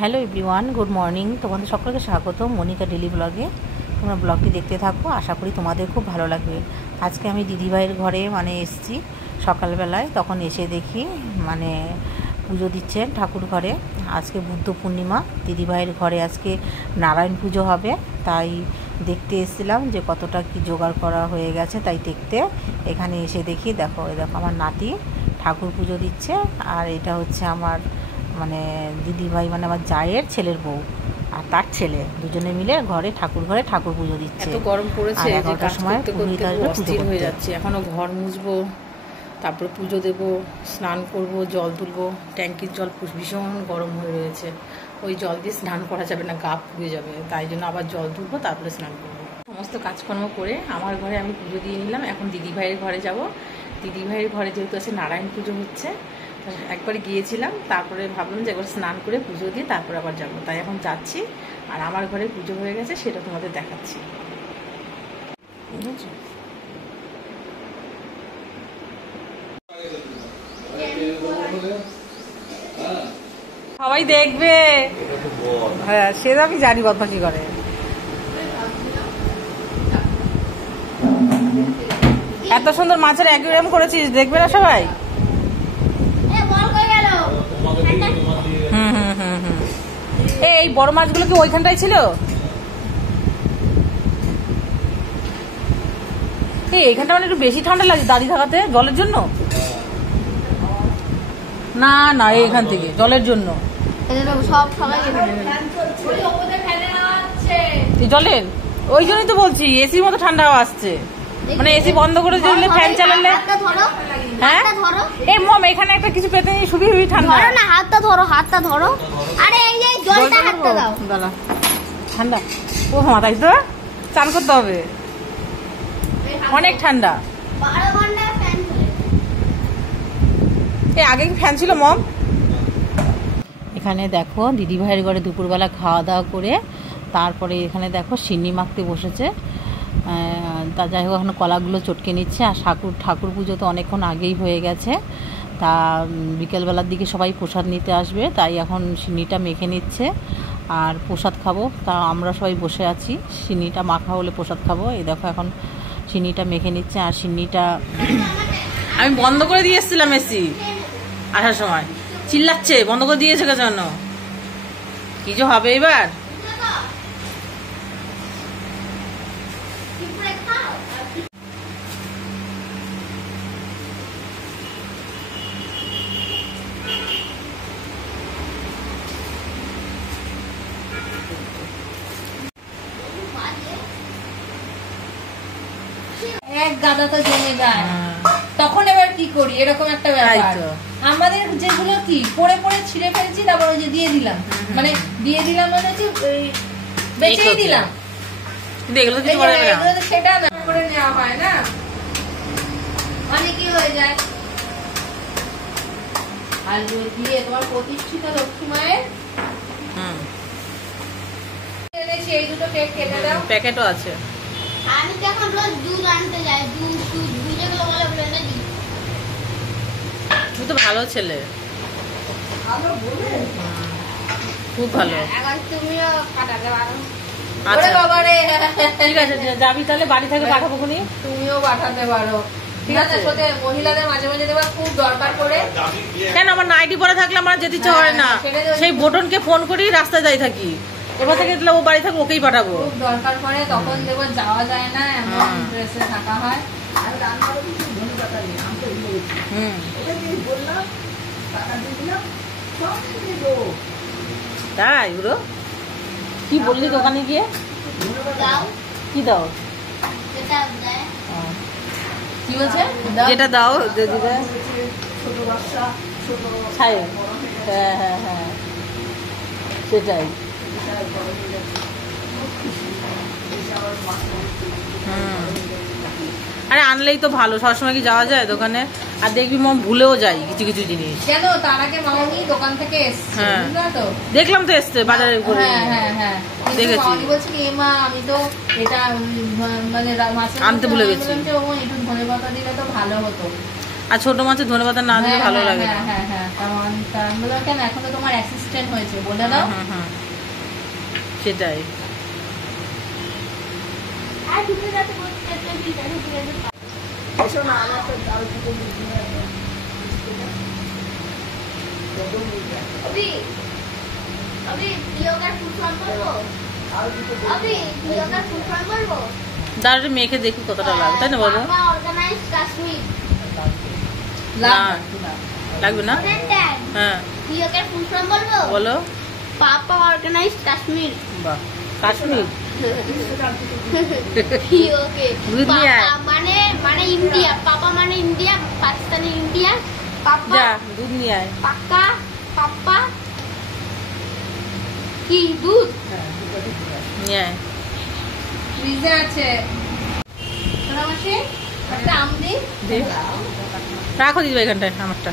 Hello everyone, good morning. তোমাদের সকলকে স্বাগত মনিকা ডেলি ব্লগে। তোমরা ব্লগটি দেখতে থাকো, আশা করি তোমাদের খুব ভালো লাগবে। আজকে আমি দিদিভাইয়ের ঘরে এসেছি সকালবেলায়। তখন এসে দেখি পুজো দিচ্ছেন ঠাকুর ঘরে। আজকে বুদ্ধ পূর্ণিমা, দিদিভাইয়ের ঘরে আজকে নারায়ণ পুজো হবে। তাই দেখতে এসেছিলাম যে কতটা কি জোগাড় করা হয়ে গেছে। তাই দেখতে এখানে এসে দেখি, দেখো আমার নাতি ঠাকুর পুজো দিচ্ছে। আর এটা হচ্ছে আমার দিদিভাই আমার জায়ের ছেলের বউ আর তার ছেলে, দুজনে মিলে ঘরে ঠাকুর পুজো দিচ্ছে। এত গরম পড়েছে যে 11টার সময় পুরোহিত আসবে পুজো করতে। হয়ে যাচ্ছে। এখনো ঘর মুছবো, তারপরে পুজো দেবো, স্নান করব, জল তুলবো। ট্যাঙ্কির জল ভীষণ গরম হয়ে রয়েছে, ওই জল দিয়ে স্নান করা যাবে না, গা পুড়ে যাবে। তাই জন্য আবার জল তুলবো, তারপরে স্নান করবো। সমস্ত কাজকর্ম করে আমার ঘরে আমি পুজো দিয়ে নিলাম। এখন দিদিভাইয়ের ঘরে যাব। দিদিভাইয়ের ঘরে যেহেতু আছে নারায়ণ পুজো হচ্ছে, একবার গিয়েছিলাম, তারপরে ভাবলাম যে একবার স্নান করে পুজো দিয়ে তারপরে আবার যাবো। তাই এখন যাচ্ছি। আর আমার ঘরে পুজো হয়ে গেছে, সেটা তোমাদের দেখাচ্ছি। সবাই দেখবে, হ্যাঁ সে তো আমি জানি বদমাশি করে। এত সুন্দর মাছের অ্যাকুয়ারিয়াম করেছিস, দেখবে না সবাই? এই বড় মাছগুলো কি ওইখানটাই ছিল? এইখানটা একটু বেশি ঠান্ডা লাগে দাঁড়িয়ে থাকাতে, জলের জন্য না না, এইখান থেকে জলের জন্য। জলের ওই জন্যই তো বলছি, এসির মতো ঠান্ডা হাওয়া আসছে। এসি বন্ধ করে দিলে, ফ্যান চালালে। হ্যাঁ এই মম, এখানে একটা কিছু পেতে নিয়ে সুবি হুবি ঠান্ডা। হাতটা ধরো। আরে এই যে জলটা হাতটা দাও। দাঁড়া, ঠান্ডা। ও মা, তাই তো চান করতে হবে, অনেক ঠান্ডা। 12 ঘন্টা ফ্যান চলে। আগে কি ফ্যান ছিল মম? এখানে দেখো দিদিভাইয়ের ঘরে দুপুরবেলা খাওয়া দাওয়া করে তারপরে এখানে দেখো সিন্নি মাখতে বসেছে। তা যাই হোক, এখন কলাগুলো চটকে নিচ্ছে। আর ঠাকুর পুজো তো অনেকক্ষণ আগেই হয়ে গেছে। তা বিকেলবেলার দিকে সবাই প্রসাদ নিতে আসবে, তাই এখন সিন্নিটা মেখে নিচ্ছে আর প্রসাদ খাবো। তা আমরা সবাই বসে আছি, সিন্নিটা মাখা হলে প্রসাদ খাবো। এই দেখো এখন সিন্নিটা মেখে নিচ্ছে। আর সিন্নিটা আমি বন্ধ করে দিয়ে এসেছিলাম, এসি আসার সময় চিল্লাচ্ছে, বন্ধ করে দিয়েছে কেন? কি যে হবে এবার। এক গাদা তো জমে যায়, তখন এবার কি করি? এরকম একটা ব্যাপার। আমাদের যেগুলো কি পড়ে পড়ে ছিঁড়ে ফেলছি, তারপর ওই যে দিয়ে দিলাম, দিয়ে দিলাম বেচেই দিলাম। সেটা না করে নেওয়া হয় না, অনেকই হয়ে যায়। আর দিয়ে তোমার প্রতিষ্ঠিত লক্ষ্মী মায়ের এনেছি, এই দুটো কেক কেটে দাও। প্যাকেটও আছে। আমি তো এখন রোজ দুধ আনতে যাই, দুধ বুঝে গেলে বলে না দিই। তুই তো ভালো ছেলে, খুব ভালো। এখন তুমিও কাটাতে পারো। ঠিক আছে, যাবি তাহলে বাড়ি থেকে পাঠাবো। তুমিও পাঠাতে পারো, ঠিক আছে। মহিলাদের মাঝে মাঝে দেওয়া খুব দরকার পড়ে। কেন, আমার নাইটি পরে থাকলে আমার যেতে ইচ্ছে হয় না। সেই বোটনকে ফোন করি, রাস্তায় যাই থাকি। এবার থেকে ও বাড়ি থাকবে, ওকেই পাঠাবো। খুব দরকার পড়ে, তখন দেখবো যাওয়া যায় না, এমন ড্রেসে থাকা হয়। তাই বুড়ো, কি বললি দোকানে গিয়ে? কি দাও? কি বলছে? যেটা দাও দিদিরা। হ্যাঁ হ্যাঁ হ্যাঁ, সেটাই। আরে আনলেই তো ভালো, সবসময় কি যাওয়া যায় দোকানে? আর দেখবি মম ভুলেও যাই কিছু কিছু জিনিস। কেন, তার আগে মামনি দোকান থেকে এসছে, তো দেখলাম তো এসছে বাজারে করে। হ্যাঁ হ্যাঁ, দেখেছি। মামনি বলছে কি, মা আমি তো এটা মাছে আনতে ভুলে গেছি, একটু ধনে পাতা দিলে তো ভালো হতো। আর ছোট মাছের ধনেপাতা না দিলে ভালো লাগে না। হ্যাঁ হ্যাঁ, কারণ বলো কেন, এখন তো তোমার অ্যাসিস্ট্যান্ট হয়েছে, বলে দাও। সেটাই। আর ঢুকে যাচ্ছে বলতে ঢুকে যাচ্ছে। এসো না, আমার তো দাও দুটো বুঝি না। अभी योगा फुल फॉर्म बोलो। अभी योगा फुल फॉर्म बोलो। দাঁড়াতে মেখে দেখি কতটা লাগে, তাই না বলো? पापा ऑर्गेनाइज कश्मीर। লাগবে না? হ্যাঁ योगा फुल फॉर्म बोलो। বলো। पापा ऑर्गेनाइज कश्मीर। বাহ, কাশ্মীর। ओके। दुनिया पापा माने माने इंडिया, पापा माने इंडिया, पाकिस्तान इंडिया। पापा যা দুধ নিয়ে আয়। पापा पापा কি দুধ নিয়ে আয়। ফ্রিজে আছে। তোরা মাসি একটা আম দি, দে। রাখো দিদি এখানটায় আমারটা।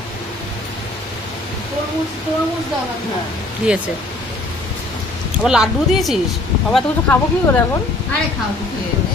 তরমুজ দাও না। দিয়েছে। আবার লাড্ডু দিয়েছিস? বাবা তুমি তো খাবো কি করে এখন? আরে খাও তো খেয়ে দে।